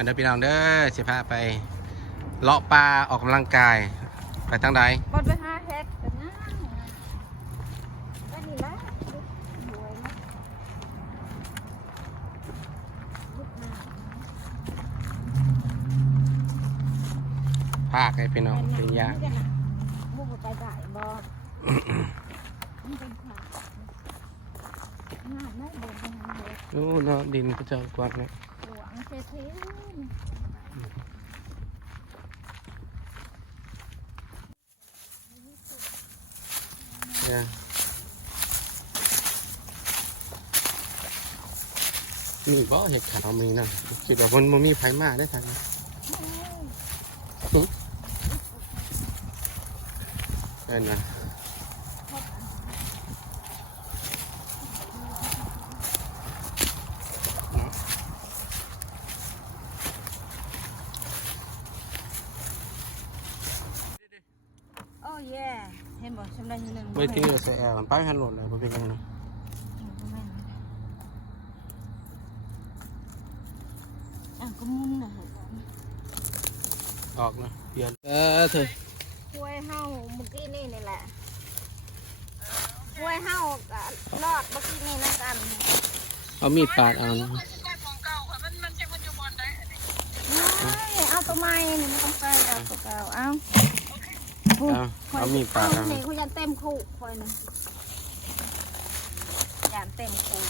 มันเด้อพี่น้องเด้อสิพาไปเลาะปลาออกกำลังกาย ไปทางใดบดไปหาเฮ็ดกันนะก็นี่ละหวยนะลูกหน้าภาคให้พี่น้องเป็นยากมูบไปได้บ่มันเป็นผักงามนะเดินไปหาเฮ็ดนู้นเนาะดินก็จะกวาดเนี่ย หวงเศรษฐีเนี่ยมีบ่เห็ดขาวมีนะคิดว่ามันมันมีไผมาได้ทางนี้เป็นนะ โอ้เย่เห็นบ่ชำนาญอยู่หนึ่ง เวทีเราใส่แอร์มันไปหันหลดเลยบ่เป็นยังไงอะก็มุนนะเหรอออกนะเปลี่ยนเออเถอะช่วยเฮาเมื่อกี้นี่นี่แหละช่วยเฮาก็รอดเมื่อกี้นี่นะกันเอามีดปาดเอานะไม่เอาตัวใหม่นี่ไม่ต้องใส่เอาตัวเก่าเอาเอาเอามีดปาดเอาเอานี่คุยันเต็มคู่คอยนี่ ยันเต็มคู่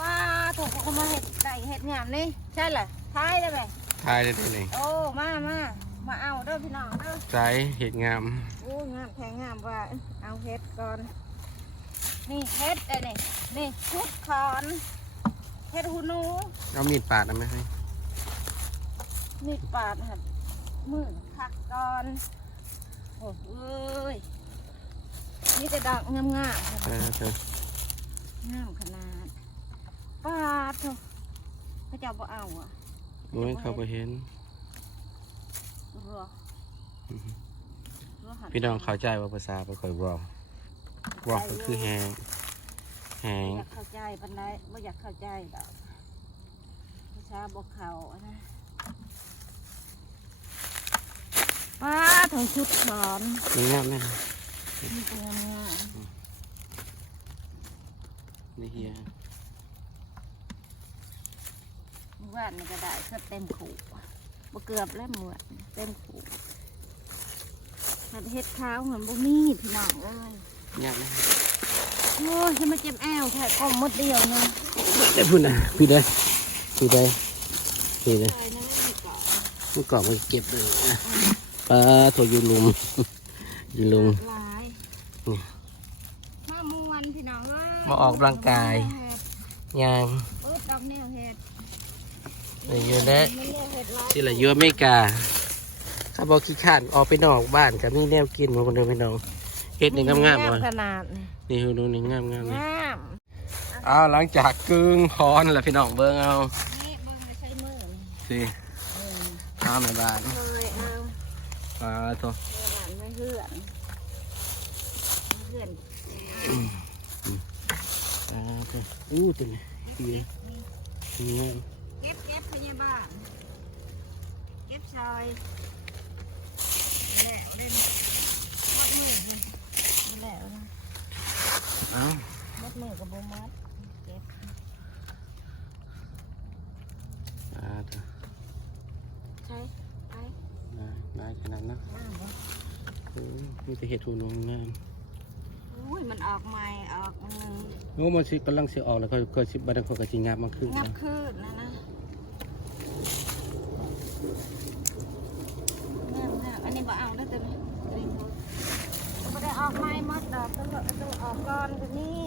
ว้าถูกเขามาเห็ดไก่เห็ดงามนี่ใช่เหรอท้ายได้ไหมทายได้ที่ไหนโอ้มามามาเอาเด้อพี่น้องเด้อใจเห็ดงามโอ้งามแข็งงามว่าเอาเห็ดก่อน นี่เห็ดไอ้นี่นี่ชุดคอนเห็ดหูหนูเอามีดปาดเอาไหมให้มีดปาดหัดมือคักก่อนโอ้ยนี่แต่ดอกงามงามเออเถอะ งามขนาดปาดเถอะพระเจ้าบ่เอาอะโอ้ยเขาไปเห็นรัวอือฮึรัวหัพี่น้องเข้าใจว่าภาษาไปคอยรอรอก็คือแหงแหบ่งอยากเข้าใจปันไดไม่อยากเข้าใจดอกภาษาบอกเขาอะนะป้าดถึงชุดสอนมันงามไหมนะนี่เป็นงาม นี่เฮียเมื่อวานนี่ก็ได้ก็เต็มขู่บ่เกือบแล้วหมดเต็มขู่หัดเฮ็ดขาวเหมือนบ่มีพี่น้องเอ้ยยากไหมโอ้ยจะมาเจ็บแอวแค่กลมหมดเดียวนึงได้พูดนะพี่ได้พี่ได้พี่ได้ใส่นะไม่ก่อนเมื่อก่อนมันเก็บเลยนะปลาโถยูลุมยูลุม หลาย นี่ มาม่วนพี่น้องเอ้ย มาออกกำลังกายยางเอิดดอกแนวเห็ดนี่อยู่แล้วมันแนวเห็ดร้อยที่ละเยอะไม่กาถ้าบอกขี้ข้านออกไปนอกบ้านกับมีแนวกินมาคนเดิมพี่น้องเฮ็ดนี่งามๆงาว่ะมขนาดนี่นี่ดูนี่งามๆนี่งามอ้าวหลังจากกึ่งฮอนแล้วพี่น้องเบิ่งเอานี่เบิ่งไม่ใช่มือนี่สิเออข้ามในบ้านเคยเอาปลาโถเมื่อวานไม่เหื่อน ไม่เถอะอู้ตัวนี้ดีเลยนี่งเก็บเก็บพยาบาลเก็บซอยแล้วเล่นมัดมือมันแล้วนะเอ้ามัดมือกับโบมัดเก็บปลาโถใช่ไปได้ได้ขนาดนั้นน้ำบ่เออมีแต่เห็ดหูนงงาม อุ้ยมันออกใหม่ออกอันหนึงโอ้มันสิกำลังสิออกแล้วก็ก็สิบัดนั้นก็สิงามมากขึ้นงับนะคืนนะนะงามงามอันนี้บ่เอาได้ตัวนี้ตัวนี้บ่ก็ได้ออกใหม่หมดดอกต้องต้องออกก่อนตัวนี้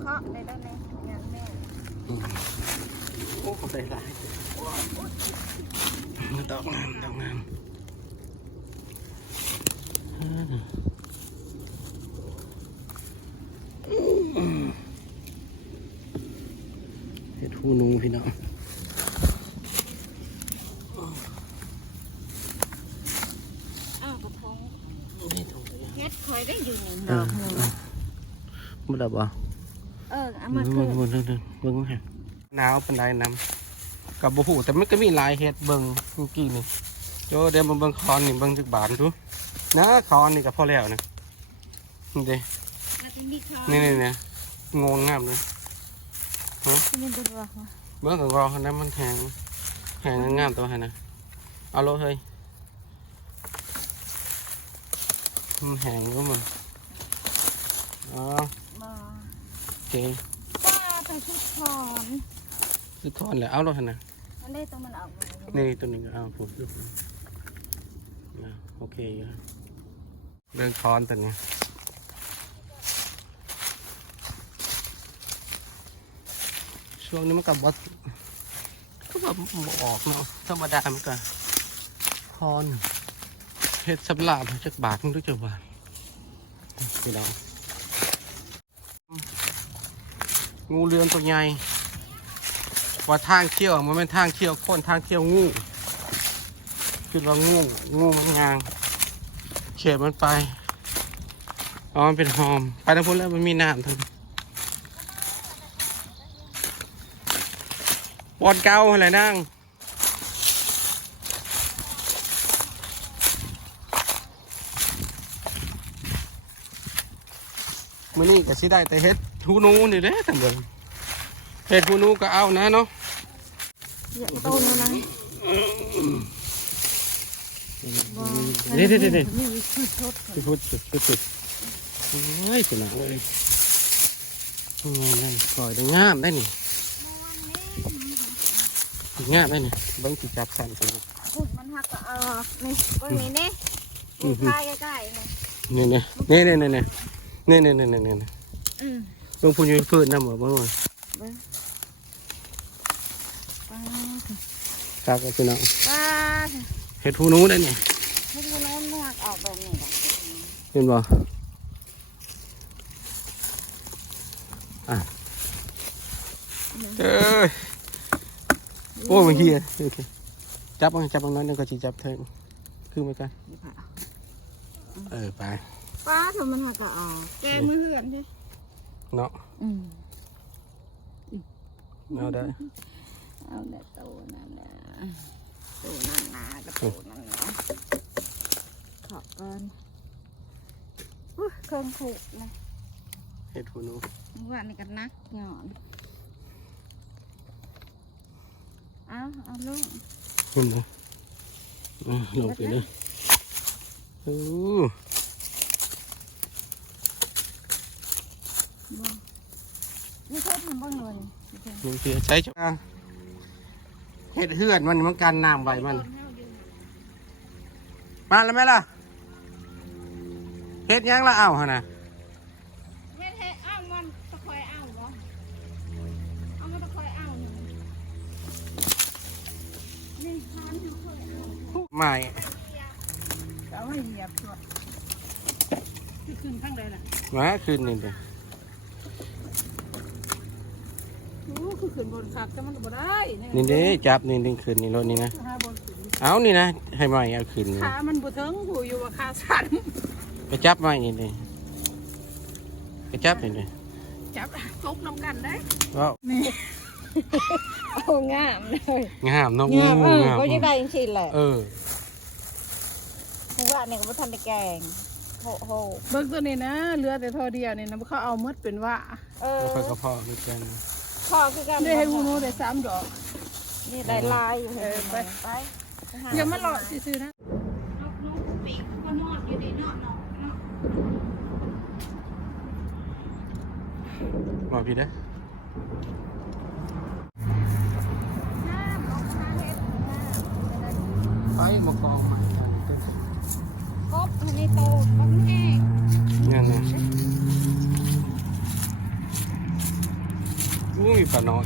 เคาะได้แล้วเนี่ยงานแม่อืมโอ้เขาได้หลายดอกงามดอกงามอ่าอืม เห็ดหูหนูพี่น้องอ้าวกระทงเห็ดหูเฮ็ดคอยได้อยู่หนึ่งดอกหนึ่งบ่ได้บ่เออเอาเบิ่มางเถิเบิ่ดงเบิ่งเบิ่งเบิ่งฮะหนาวปานใดน้ำกับบ่ฮู้แต่มันก็มีหลายเฮ็ดเบิ่งเมื่อกี้นี่โจเดี๋ยวมาเบิ่งคอนนี่เบิ่งจักบาทดู นะคอนนี่ก็พอแล้วนะนี่เด้อาทิตย์นี้เขานี่นี่นี่งงงามเลยมันเป็นว่าเบิ่งกับรอคันนั้นมันแหงแหงงามตัวหั่นนะเอาโลเฮ้ยมันแหงก็มันอ๋อบ่โอเคป้าไปทุกถอนคือคอนแหละเอาโลหั่นนะอันนี้ต้องมันออกมานี่ตัวหนึงก็เอาผมดูนะโอเคอยู่นะ เรื่องคอนตัวนี้ช่วงนี้มันกับบอสก็แบบบออกเนาะธรรมดามันก็คอนเฮ็ดสับลาบจักบาทมึงรู้จักบาทพี่น้องงูเรือนตัวใหญ่ว่าทางเที่ยวมันเป็นทางเที่ยวคนทางเที่ยวงูคือว่างูงูมันงาง เขียมันไปอ๋อมันเป็นหอม ไปทางพ้นแล้วมันมีน้ำทางบอลเก่าอะไรนั่งมื่อนี้ก็สิได้แต่เฮ็ดหูนูนี่เด้ทั้งเบิดเฮ็ดหูนูก็เอานะเนาะอย่าโตนะนะ เด็ดเด็ดเด็ดมีคือชดไปพูดสุดไปสุดโอ้ยสนาเลยงามนั่นคอยได้งามได้นี่งามได้นี่เบังจิจับสั่นไปเลยพูดมันหักก็เอานี่ก็มีนี่ดูพายใกล้ๆนี่นี่นี่นี่นี่นี่นี่นี่นี่นี่นี่อืมลงพูนอยืนพื้นน้ำเหรอบ้างวะเบิ้งป้าตากเอาไปน้องป้าเห็ดหูหนูได้นี่ ให้ดูน้องมันหักออกแบบนี้นะเห็นบ่อะเอ้ยโอ้ยมันเฮียโอเคจับมันจับมันน้อยหนึงก็จีจับเทิงคือมันกันเออไปป้าทำมันหักก็ออกแกมือเหือนใช่เนาะอืมเอาได้เอาแต่โตนั่นนะโตนั่นนะกับโตนั่นนะ ขอบกันอุ๊ยเครื่องผูกนะเห็ดหูหนูว่านี่ก็นักหย่อนเอาเอาลูกเห็นไหมอะลงไปเลยโอ้บ่นี่เขาทำบ้างเลยยังเสียใช้จ้าเห็ดเหือนมันมันกันน้ำไว้มัน มาแล้วไหมล่ะ เห็ดยังละเอาฮะนะเฮ็ดเฮ็ดเอามันตะคอยเอาบ่เอามันตะคอยเอานี่นี่ทานอยู่คอยเอาไม่เอาให้เหยียบก่อนขึ้นข้างใดล่ะมาคืนนี่เลยโอ้คือขึ้นบนคักแต่มันก็บ่ได้ นี่เด้จับนี่ดึงคืนนี่รถนี่นะหาบนขึ้นเอานี่นะ ให้ไม่เอาคืนนี่ขามันบ่ถึงหูอยู่ว่าขาสั่น ไปจับไม่นี่เลยไปจับนี่เลยจับตกน้ำกันได้ว้าวโอ้งามเลยงามเนาะงามเอองามก็ยังได้จริงๆแหละเออกูว่าเนี่ยก็บ่ทันได้แกงโหโหเบิกตัวนี้นะเหลือแต่ทอเดียวนี่นะเขาเอาหมดเป็นว่าเออแล้วค่อยกระเพาะด้วยกันพ่อคือกันได้ให้หูหนูได้สามดอกนี่ได้ลายอยู่เออไปไปอย่ามาหลอกซื้อๆนะ บอพี่เด้อไปมากองใหม่กบอันนี้โตกบแห้งนี่ยนะอุ้ยปลาน้อย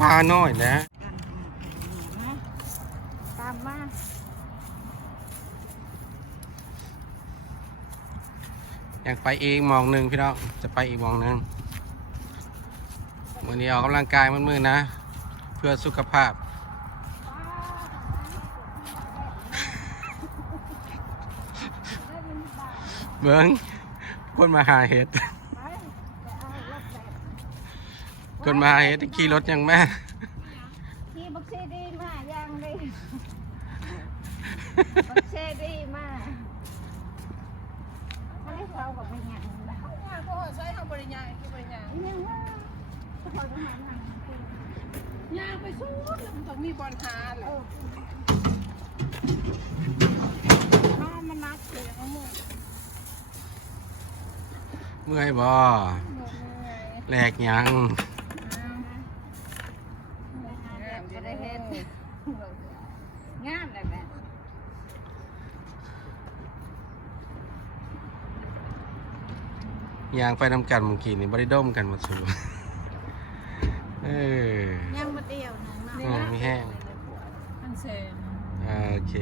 ปลาน้อยนะ ตามมา อยากไปอีกมองหนึ่งพี่น้องจะไปอีกมองหนึ่งวันนี้ออกกำลังกายมันมือๆนะ เพื่อสุขภาพ เบิ้งคนมาหาเห็ดคนมาหาเห็ดขี่รถยังแม่ ขี่บักเซดีมายังเลยบักเซดีมาไม่ได้เขากับไปงานแล้ว ว่าเขาใช้ทำบริญญาคือบริญญา ยังว่าเขาจะมานั่งกิน ยางไปสู้แล้วมันต้องมีบอลหาแห เอ ละ อข้าวมันนักเลยเขาหมด เมื่อยบ่ เหนื่อย แหลกยัง จะได้เห็นงามเลยแม่ยางไปนำกันเมื่อกี้นี่บริดมกันหมดสูเออยังมาเดียวนึงเนาะอืมมีแห้งอันเซนโอเค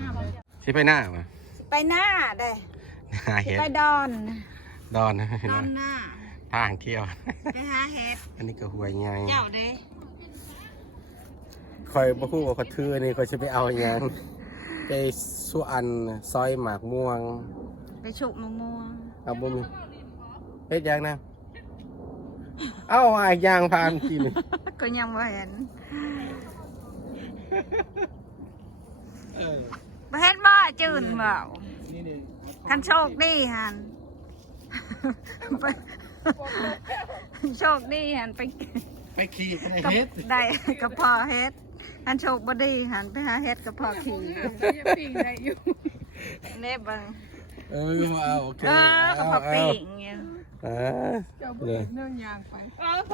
งามเลยสิไปหน้าปะไปหน้าเด้หาเห็ดไปดอน ดอนนะดอนหน้าทางเที่ยวไปหาเห็ดอันนี้ก็หวยไงเจ้าเด้ คอยบ่ฮู้ว่าเขาถืออันนี้คอยจะไปเอาอหยังไปสุอันซอยหมากม่วง ไปฉุกมะม่วงเอาบ่มีเฮ็ดหยังนะเอาอายยางพานกินก็ยังไม่เห็นเออบ่เห็นบ่จืนเปล่านี่นี่คันโชคดีหันไปโชคดีหันไปไปขี่ไปกับเฮ็ด ได้กระเพาะเฮ็ด คันโชคบ่ดีหันไปหาเฮ็ดกระเพาะขี่จะปิ้งได้อยู่เน่เบิ่งเออมาเอาโอเคเออกระเพาะปิ้งอยู่เออเจ้าบุญเนื่องยางไป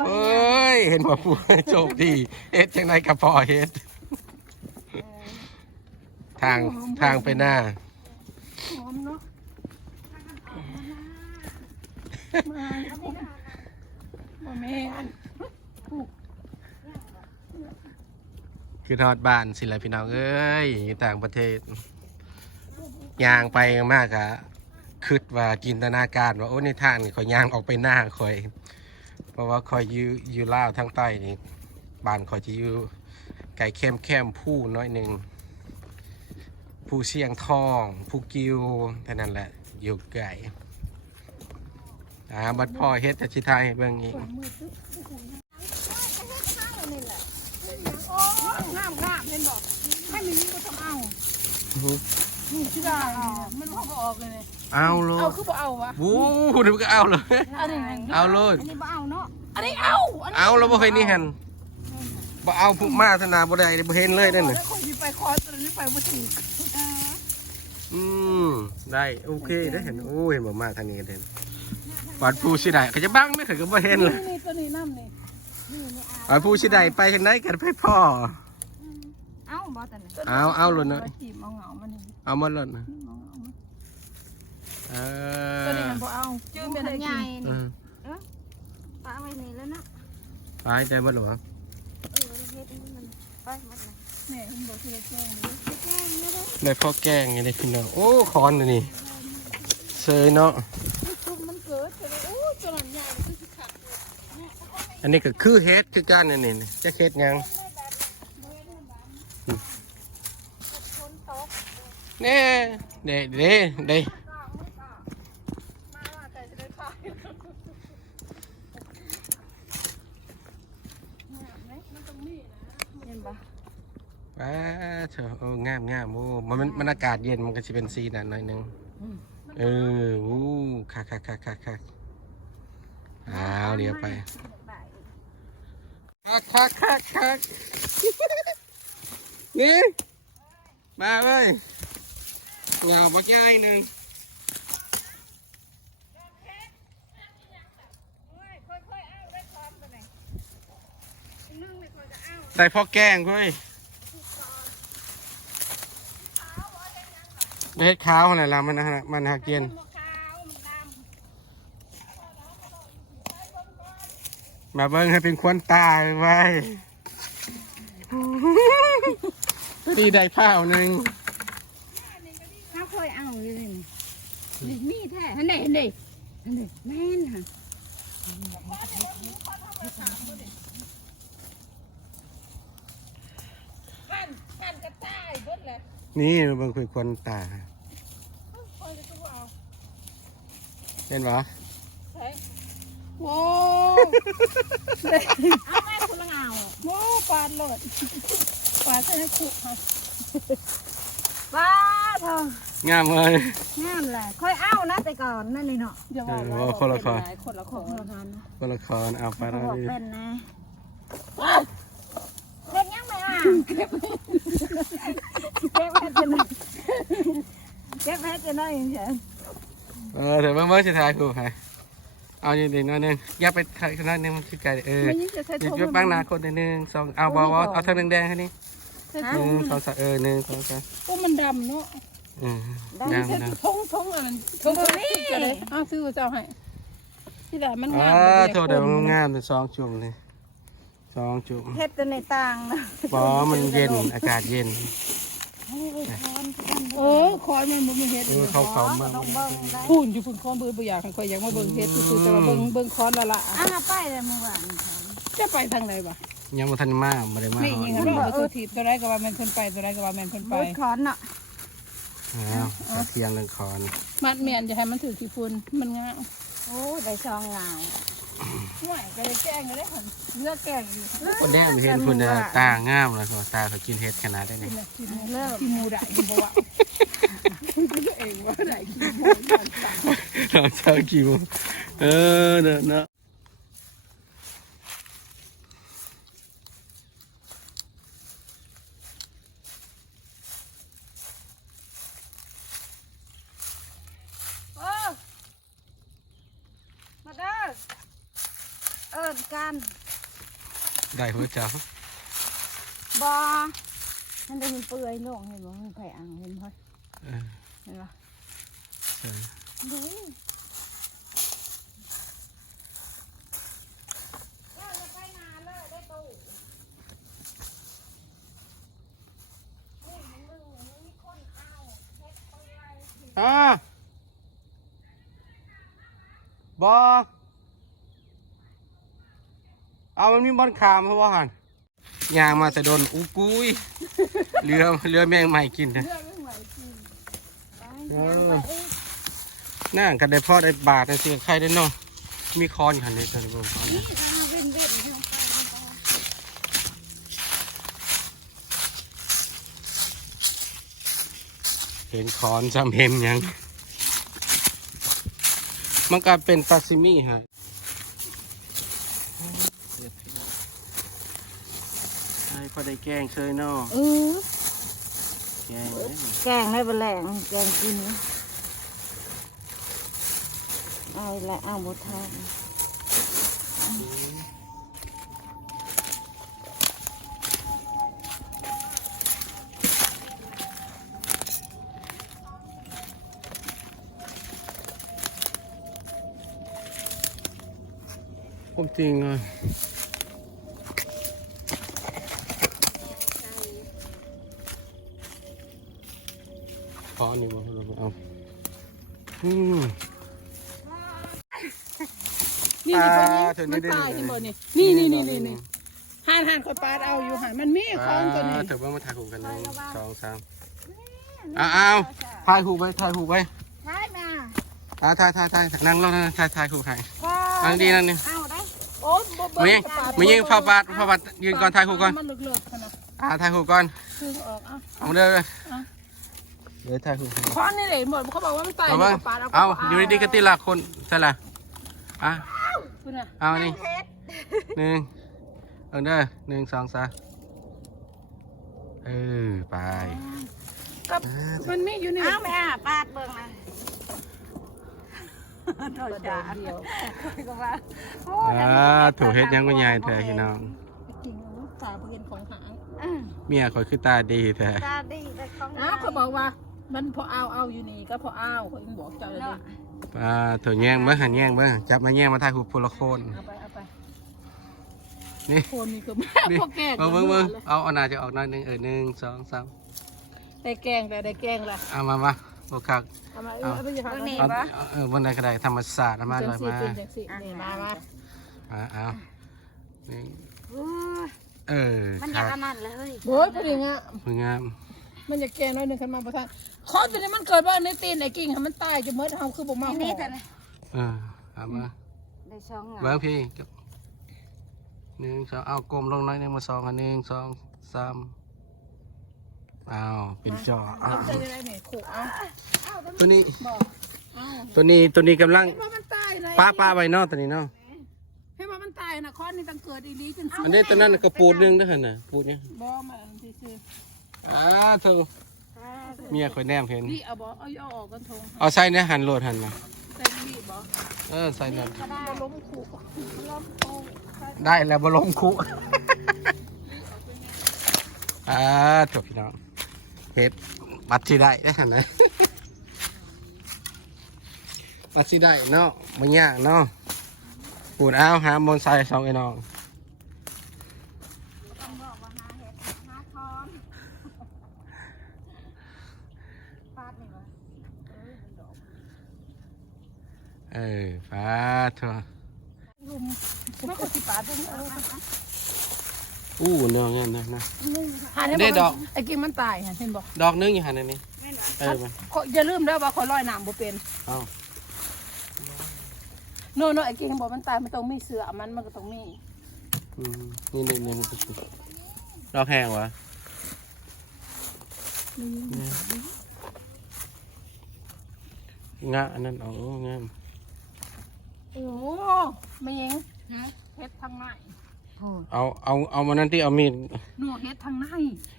เอ้ยเห็นบ่พูดโชคดีเฮ็ดจังไดก็พอเฮ็ดทางทางไปหน้าหอมเนาะมาบ่แม่ คือทอดบ้านสิละพี่น้องเอ้ยอยู่ต่างประเทศยางไปมากอะคิดว่าจินตนาการว่าโอ้ในทางนี่ขอยยางออกไปหน้าคอย เพราะว่าคอยอยู่อยู่ลาวทางใต้นี่บ้านคอยจะอยู่ไก่เข้มเข้มผู้น้อยหนึ่งผู้เชียงทองผู้กิวเท่านั้นแหละอยู่ไก่อ่าบัดพ่อเฮ็ดจะชิไทยเบิ่งอีกโอ้งา มงามเห็นบอกให้มันนี่ก็ทำเอานี่ที่ได้มันเขาก็ออกเลยเอาโลเอาดคือบ่เอาวะวู้เดี๋ยวมันก็เอาเลยอันนี้เอาโลดอันนี้บ่เอาเนาะอันนี้เอาอันนี้เอาแล้วบ่เคยนี่หันบ่เอาผู้มาธนาบ่ได้บ่เห็นเลยนั่นน่ะแล้วคนที่ไปคอตัวนี้ไปบ่ถูกอืมได้โอเคได้เห็นโอ้เห็นบ่มาทางนี้กันเด่นวัดผู้สิได้ก็จะบังไม่เคยก็บ่เห็นเลยนี่ตัวนี้น้ำนี่วัดผู้สิได้ไปทางไหนกันไปพ่อ เอาบ่ตันนี้เอาเอาโลดเนาะจีบเอาเหงามันนี่เอาหมดแล้วนะเอาเหงามันเอตัวนี้อมันบ่เอาจื้อเป็นอะไรใหญ่เอนี่อปาไว้นี่แล้วเนาะไปได้หมดหรอเออเฮ็ดนี่มันไปหมดเลยแม่มันบ่เสียแจ้งเลยแจ้งไม่ได้ได้พ่อแกงไงได้พี่น้อง โอ้คอนอันนี่เซยเนาะ ทุกมันเกิดแต่โอ้ตัวนั้นใหญ่มันคือขาดอันนี้ก็คือเฮ็ดคือกันอันนี้จะเฮ็ดหยัง แน่เด้เด้เด้มาว่าแต่จะได้ขายมันต้องมีนะเห็นบ่ว้าเถอะโอ้งามงามโอ้มันมันมันอากาศเย็นมันก็จะเป็นสีนั่นหน่อยหนึงเออวู้คักคักคักคักคักอ้าวเดี๋ยวไปคักคักคักคักนี่มาเลย ตัวบักใหญ่หนึ่งได้พ่อแกงเว้ยเฮ็ดขาวอะไรล่ะมันนะมันหากินมาเบิ้งให้เป็นควนตาไว้ ดีได้ผ้าวหนึ่ง เขาเคยเอาอยู่เลยนี่นี่ มีแท้ฮันเด้ฮันเด้ฮันเดแม่นค่ะนขันกระต่ายเบิดเลยนี่มาบังเป็นควนตาคอยจะตัวเอาเห็นปะโอ้เอาแม่คุณละเงาโหปาดเลยปาดใส่ให้คุกค่ะบ้าเถอะ งามเลยงามแหละค่อยเอานะแต่ก่อนนั่นเลยเนาะอย่าว่าเออว่าคนละคนคนละคของนเราทานนะคนละครเอาไปเขาแล้วบอกดิเป็นนะเด็กยังไม่อะเก็บแพทย์จะน้อยเก็บแพทย์จะน้อยเฉยเออเดี๋ยวเบิ่งเบิ่งจะถ่ายคู่ให้เอาอยู่ดีหน้อยหนึงอย่าไปถ่ายขนาดนึงมันคือไกลเออไม่ยิ่งจะใช้หยุดโทรหยุดบ้างหนาคนหนึ่งสองเอาบอลเอาเท่าแดงๆแค่นี้ใช้หโทรนึ่งสองสามเออหนึ่งสองสามโอ้มันดำเนาะ อืมใช้ดำดำทงทงอะไรทงนี่จะเลยอ้าวซื้อเจ้าให้ที่ไหนมันอ่างามโทษเดี๋ยวมันงามเป็นสองจุ่มเลยสองจุ่มเฮ็ดตัวในต่างนะบอมันเย็นอากาศเย็นเออคอยมันบ่มีเฮ็ดเออเขาเขามาต้องเบิ่งได้พูนอยู่พุ่นคอนเบิ่งบ่อยากให้คอยอยากมาเบิ่งเฮ็ดคือแต่ว่าเบิ่งเบิ่งคอนละละอะไปเลยเมื่อวานจะไปทางไหนบ่ยังมาทันมาไม่ได้มานี่ยิงกันว่าตัวทีตัวใดก็ว่าแม่นเพิ่นไปตัวใดก็ว่าแม่นเพิ่นไปบุดคอนเนาะ อ้าวจะเทียงเรื่องคอนมัดเมียนจะให้มันถือขี้ฝุ่นมันงามโอ้ได้ซองเงาห่วยก็ได้แกล้งก็ได้หั่นเลือกแกล้งอยู่คนแรกเห็นคนน่ะตางามเลยเขาตาเขากินเห็ดขนาดได้นี่กินเลิกกินหมูได้กินบ่ว่าตัวเองว่าได้กินหมูได้เราเช้ากี่โมงเออเด้อเนาะ โอ้มาเด้อ เอิญกันได้หัวเจ้าบอมันได้มันเปื่อยลงเห็นบ่มันไผ่อ่างเห็นบ่เออเห็นบ่ใช่ดูอ่าบอ เอามันมีบอลขามเพราะว่าหันยางมาแต่โดนอุกุยเรือเรือแมงใหม่กินนะไปเอยังอไปอีกน่ากันได้พ่อได้บาทได้เสียใครได้เนาะมีคอนอยู่หันเลยตอนนี้ผมคอนนี่ทางเว้นเว้นให้มันไปเห็นคอนจำเห็มยัง มันก็เป็นปาซิมิฮะ ใช่พอได้แกงเชยเนาะเออแกงเลยแกงได้บะแหลงแกงกินนะเอาละเอาบดทานผมจริงเลยขอนี่มาเราเอาอืม นี่ อ่านี่เธอตัวนี่นี้มันได้ตายเลยที่บ่นี่นี่นี่นี่นี่นี่ห่านห่านคอยปาดเอาอยู่ห่านมันมีของตัวนี้อ่าเถอะว่ามาถ่ายหูปกันหนึ่งสองสามอ้าวอ้าวถ่ายหูปไปถ่ายหูปไปใช่มาอ่าถ่ายถ่ายถ่ายนั่งรอนั่งถ่ายถ่ายหูปถ่ายก็นั่งดีนั่งดีเอาได้โอ้บ่เบิ่มายิงปาดมายิงพาบาดพาบาดยืนก่อนถ่ายหูปก่อนมันเลิกๆขนาดอ่าถ่ายหูปก่อนคือออกอะเอาเด้ออะเดี๋ยวถ่ายหูปคอนนี่แหละหมดเขาบอกว่ามันตายเอาบ้างนี่ก็ปาดเอาก็ปาอยู่ดีๆก็ตีละคนใช่ละอะ คุณน่ะเอานี่หนึ่งเอาเด้อหนึ่งสองสามเออไปก็มันมีอยู่นี่เอาแม่ปาดเบิ่งนะโดนจ่าเดียวก็ว่าโอ้อ่าถูกเฮ็ดยังไม่ใหญ่แต่พี่น้องจริงๆลูกตาเห็นของหางอืมเมียคอยคือตาดีแต่ตาดีแต่ของอ้าวเขาบอกว่า มันพอเอาเอาอยู่นี่ก็พอเอาเขายังบอกเจ้าเลย ดิเนาะอ่าถูกแย่งเบิ้งหันแย่งเบิ้งจับมาแย่งมาถ่ายหูปพลโคนเอาไปเอาไปนี่โคนนี่ก็นี่พอแกงเอาเบิ้งเบิ้งเอาเอาหนาจะออกหน่อยหนึ่งเออหนึ่งสองสามได้แกงแต่ได้แกงละเอามามาโอคักเอามาเอาไปอย่าทำนี่เอาปะเอาเออบนใดก็ได้ธรรมศาสตร์เอามาลอยมาเป็นจังสินี่มามาอ่าเอานี่โอ้ยเออมันอคยากรับอันนั้นเลยเฮ้ยโอ้ยพอดีงะสวยงาม มันอยากแกงน้อยหนึ่งขึ้นมาประทาน คอนตัวนี้มันเกิดว่าในตีนไอ้กิ่งให้มันตายจะเมื่อเฮาคือบ่มานี่ห่นี่อแต่นะเออเอามาได้ช่องเบิ้งพี่หนึ่งสองเอากลมลงหน้อยหนึงมาสองอันหนึ่งสองสามอ้าวเป็นจออ้าวเอาใจอะไรเนี่ยขู่เอาตัวนี้ บอกเอาตัวนี้ตัวนี้กำลังให้ว่ามันตายเลยป้าป้าไว้เนอกตัวนี้เนาะให้ว่ามันตายนะคอนนี่ตั้งเกิดอีหลีจนสุดอันนี้ตัวนั้นน่ะก็ปูดหนึงเด้อหั่นน่ะปูดเนี่ยบอมาซื่ออ่าเธอ เมียคอยแนมเห็นๆนี่เอาบอเอาย่อออกกันทงเอาใส่ในหันโหลดหันนะใส่นี่บอเออใส่นั่นก็ได้ล้มขู่ล้มโอ้ได้แล้วบลงคุอ่าจบพี่น้องเฮ็ดบัตรที่ได้ได้หั่นนะบัตรที่ได้เนาะมันยากเนาะปูดเอาหาบนใส่สองไอ้น้องต้องบอกว่าหาเห็ดหาทองฟาดนี่วะ เออฟ้าเถอะลุมมันก็สิปาดตรงนี้อู้เนาะงั้นนะนะหาได้ได้ดอกไอ้กิ่งมันตายฮะเห็นบอกดอกนึงอยู่หันอันนี้เออมาอย่าลืมนะว่าขอลอยน้ำบ่เป็นเอาโน่โน่ไอ้กิ่งบอกมันตายมันต้องมีเสือมันมันก็ต้องมีอืมนี่นี่นี่มันก็คือดอกแห้งวะงะอันนั้นเอาโอ้งาม โอ้ไม่ยิงเฮ็ดทางในโอ้เอาเอาเอามานั่นที่เอามีดหนูเฮ็ดทางใน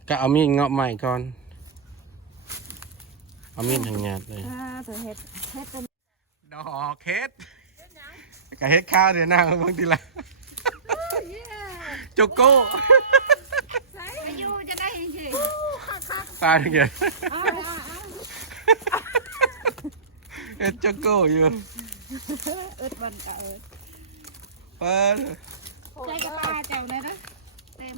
ก็เอามีดเงาะใหม่ก่อน เอามีดทางงานเลยถ้าเธอเห็ดเห็ดเป็นดอกเฮ็ดก็เฮ็ดข้าวเดี๋ยวหน้าบางทีละโจโก้อายุจะได้ยังไงตายเงี้ยเอาเอาเอาเฮ็ดโจโก้อยู่ อึดวันก็อึดเปิดใจกระปาเจ้าเลยนะเต็ม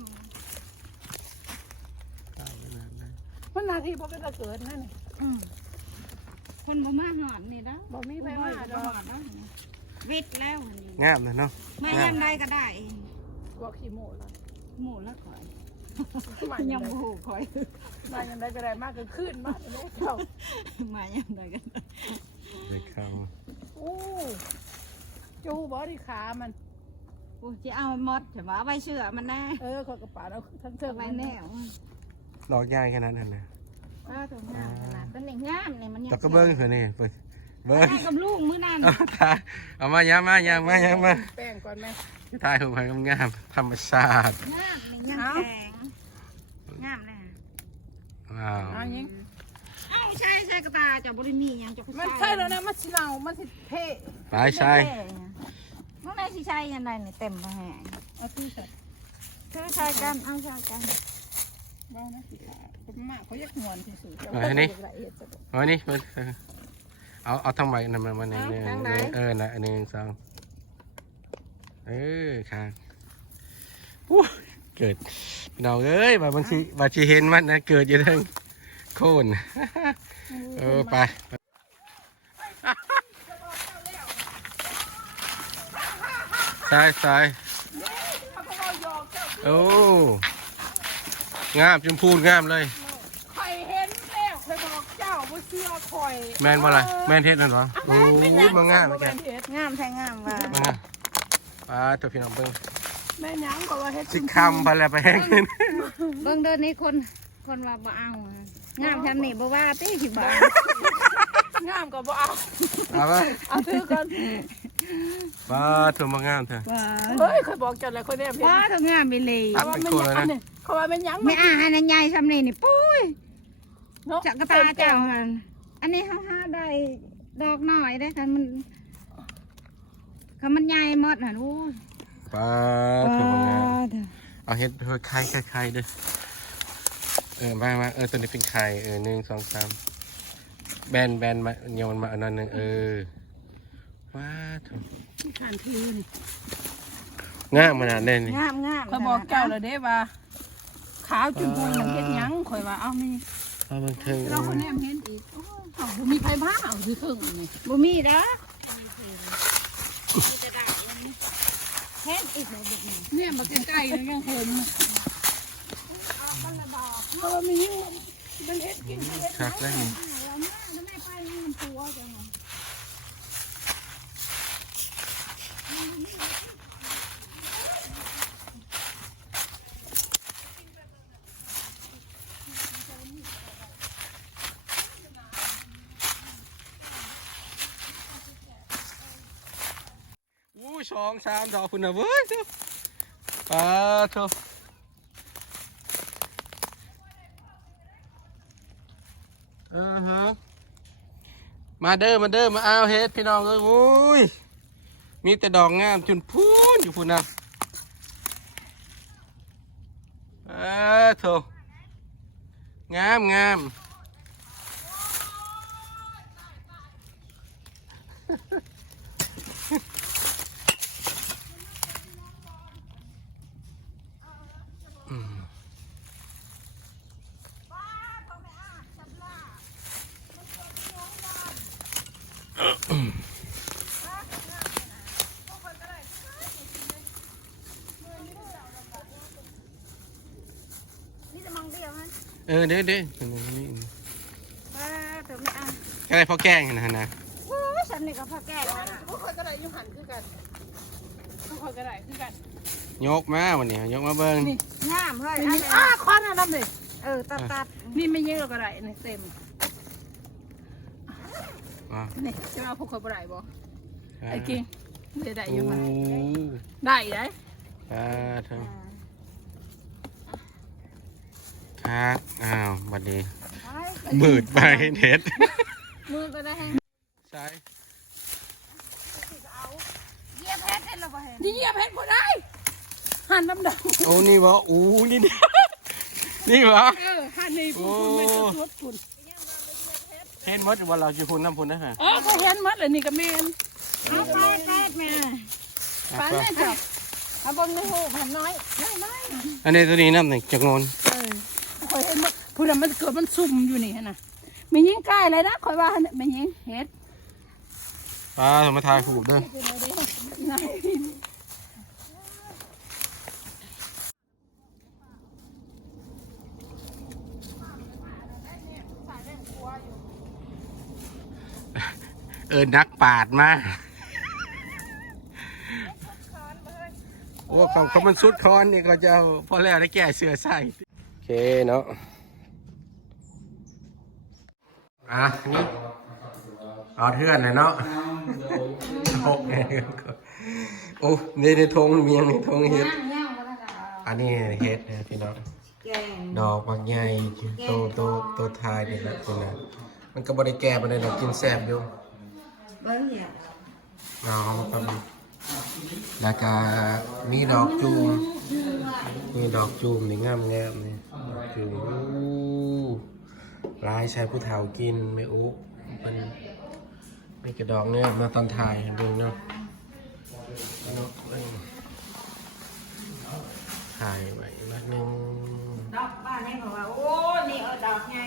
มันนาทีบ่เป็นตะเกิดนั่นนี่คนบ่มาหอดนี่นะบ่มีไผมาดอกวิทย์แล้วงามเลยเนาะไม่ยามใดก็ได้ว่าขี้โมแล้วหมูละข่อยมายัยังงบ่ฮู้ข่อยมายังได้ก็ได้มากก็ขึ้นมากเลยเจ้ามายามใดก็ได้เด็กเข้าโอ้จูบ่ที่ขามัน กูจะเอาหมดแต่ว่าไว้เชื่อมันแน่เออขอกระป๋าเราทั้งเชิเชื่องไว้แน่ดอกใหญ่ขนาดนั้นเลยป้าตัวงามขนาดเป็นงามนี่มันยังดอกก็เบิ้งคือนี่เปิดเบิ้งได้กับลูกมื้อนั้นเอาตายเอามายามายามายามาแป้งก่อนไหมถ่ายรูปให้งามๆธรรมชาติงามนี่ยังแข็งงามเลยว้าว เอายิง เอ้าใช่ใช่กระตาเจ้าบ่ได้มีหยังเจ้ามันใช่แล้วนะมันสิเนามันสิเท่ไปใช่น้องนายสิใช่ยังไงนี่เต็มบ่แห้งเอาที่ใส่คือใช่กันเอาใช่กันบ้านะสิขาผมมากเขาอยากหวนที่สุดเอานี่มันเอาเอาทั้งใบนั่นมามาหนึ่งหนึ่งเออนะหนึ่งสองเออค่ะอู้เกิดเราเอ้ยว่ามันสิว่าสิเห็นมันนะเกิดอยู่ทั้ง โคนเออไปซ้ายซ้ายโอ้ งามชมพูงามเลยใครเห็นแล้วเคยบอกเจ้าบ่เชื่อคอย แมนบ่อะไร แมนเทศนั่นเหรอโอ้ยมางามแม่แกนเฮ็ดงามแท้งามว่ามาป้าตัวพี่น้องเบิ้งแม่นหยังก็ว่าเฮ็ดสิคำไปแล้วไปแห้งขึ้นเบิ่งเดินนี้คน คนว่าบ่เอา งามทำนี่บ่ว่าติสิบ่งามก็บ่เอาเอาปะเอาถือก่อนป้าตัวมางามเถอะว่าเฮ้ยเคยบอกเจ้าแล้วคนเนี้ยเพิ่นว่าถ้างามไปเลยเขาว่ามันหยังนี่เขาว่ามันหยังไม่อ่านอันใหญ่ซำนี่นี่ปุ้ยเนาะจักกระตาเจ้าหั่นอันนี้เฮาหาได้ดอกน้อยได้คันมันคันมันใหญ่หมดหั่นโอ้ยป้าตัวมางามเอาเฮ็ดเฮ้ยไข่ไข่ไข่เด้อ เออมามาเออตัวนี้เป็นไข่เออหนึ่งสองสามแบนแบนมาโยนมาอันนั้นหนึ่งเออว้าถูกขันทีนงามขนาดนี้นี่งามงามเขาบอกเจ้าแล้วเด้ว่าขาวจุ่มพูนเฮ็ดหยังข่อยว่าเอามีเอาบันเทิงเราคนนี้เห็นอีกโอ้ยเอาบ่มีไผพาเอาคือครึ่งนี่บ่มีเด้อเห็นอีกบ่บ่มีเนี่ยมาใกล้ๆนี่ยังเห็น เพราะว่ามียิ่มันเฮ็ดกินเฮ็ดชักได้นี่แล้วแม่แล้วแม่ไปนี่มันตัวจังอู้สองสามดอกคุณนะเว้ยเจ้าปลาเถอะเออฮะ มาเด้อมาเด้อมาเอาเฮ็ดพี่น้องเอ้ยโอ้ยมีแต่ดอกงามจุนพูนอยู่พูนนะเออเถอะงามงาม นี่จะมองเดียวมันเออเด้อเด้อนี่ป้าตัวไม่เอาก็ได้พอแกล้งกันนะนะวู้ฉันนี่ก็พอแก่แล้วนะพวกคนก็ได้อยุหันคือกันพวกคนก็ได้คือกันยกมาวันนี้ยกมาเบิ้งนี่งามเฮ้ยนี่เอาอ้าไปควันอันนั้นเลยเออตัดตัดนี่ไม่เยอะก็ได้นี่เต็มอะ นี่จะเอาพวกคนบ่ได้บ่อะไอ้กิ่งจะได้อโอ้ยู่หันได้ได้อ่าเถอะครับอ้าวบัดนี้ไปมืดไปเน็ตมือก็ได้ให้ใช่เหยียบเพชรให้เราไปเห็นนี่เหยียบเห็ดบ่ได้หันน้ำดำโอ้นี่วะอู้นี่นี่นี่วะเออหันนี่พุ่นไม่ต้องรถพุ่น เห็นหมดว่าเราจะพูนน้ำพูนนะฮะเออเขาเห็นหมัดเลยนี่ก็แม่นเอาไปแป๊ดแม่ปานแม่จับเอาบนมือหูผมน้อยไม่ไม่อันนี้ตัวนี้น้ำหนึ่งจากโนนเออคอยเห็นหมัดพูดมันเกิดมันซุ่มอยู่นี่หั่นน่ะไม่ยิงใกล้เลยนะคอยว่าหั่นน่ะไม่ยิงเห็ดปลามาทายหูเด้อ เออนักปาดมาโอ้เขาเขามันสุดคอนนี่ก็จะเอาพอแล้วได้แก่เสือใส่โอเคเนาะอะนี่เอาเทือนเลยเนาะทงโอ้ในในทงมียังในทงเฮ็ดย่างย่างก็ได้ละอันนี้เฮ็ดนะพี่น้องแกงดอกบางใหญ่โตโตโตทายนี่แหละพี่น้องมันก็บ่ได้แก่บ่ได้ดอกกินแซ่บอยู่ เบิ้งเนี่ยเอามาทำแล้วก็มีดอกจูมมีดอกจูมนี่งามงามนี่ดอกจูมอู้ลายใช้ผู้เฒ่ากินไม่อุมันไม่กระดอกเนี่ยมาตอนถ่ายดูเนาะเนาะถ่ายไว้นิดนึงดอกบ้านนี่บอกว่าโอ้นี่เอาดอกไง